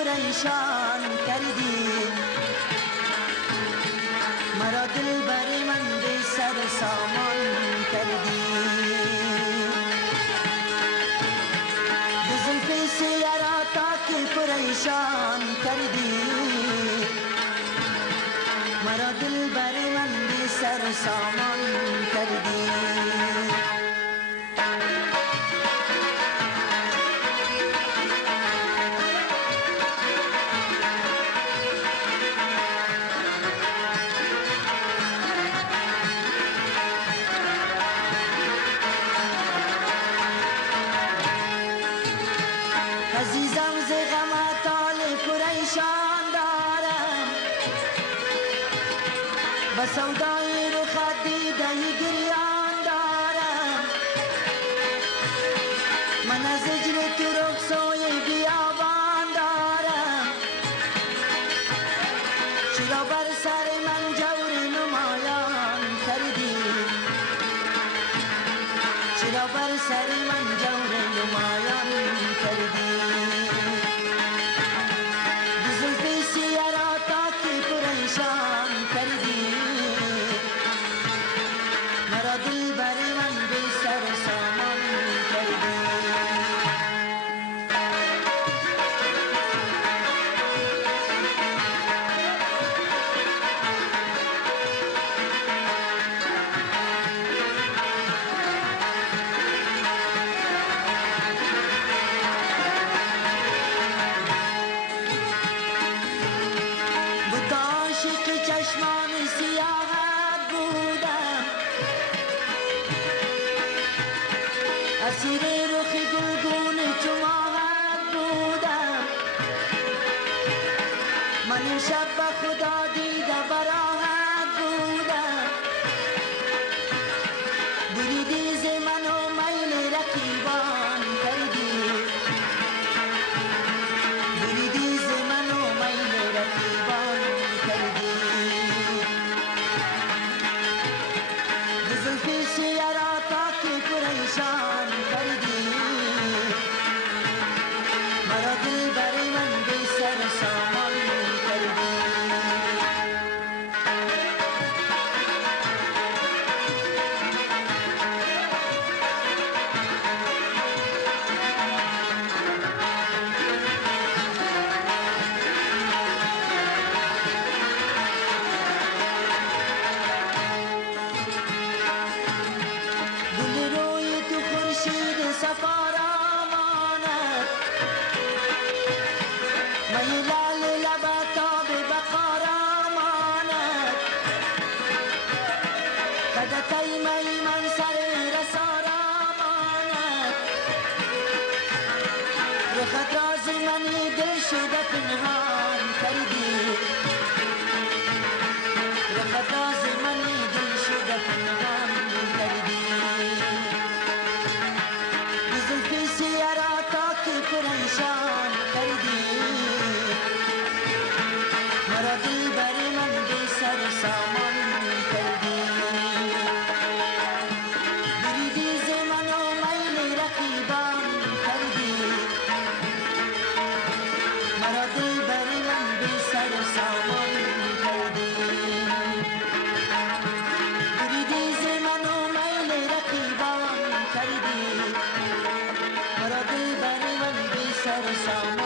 परेशान कर दी, मरा दिल बर मन बेसर सामान कर दी। जुल्फे से अराता के परेशान कर दी, मरा दिल बर मन बेसर सामान कर दी। عزیزم ز غمت حال پریشان دارم، به سودای رخت دیده گریان دارم. من از هجر تو رخسوی بیابان دارم، چرا بر سر من جور نمایان کردی، چرا بر سر من جور نمایان کردی. परेशान कर दी, मेरा दिल भरे मन बेसर सामान कर दी। چشمان سیاهت بودم، اسیر رخ گلگون چو ماهت بودم. من این شب به خدا دیده براحت بودم، بریدی ز من و میل رقیبان کردی، بریدی ز من و میل رقیبان کردی. जुल्फे से अराता के परेशान कर दी, मरा दिल बरे मन बेसर सामान कर दी। सफारा मानत मैं लाल लबता बेबकारा मानत, कदतई मई मन सर रसारा मानत। रखत राज मनी दिल शुदा पिनहान कर दी, रखत राज मनी दिल शुदा पिनहान कर दी। परेशान कर दी, मेरा दिल भरे मन बेसर सामान कर दी। बरीदी से मनो मैंने रकीबान कर दी, मेरा दिल भरे मन बेसर सामान कर दी। बरीदी से मनो मैंने रकीबान कर दी, मेरा दिल भरे मन बेसर सामान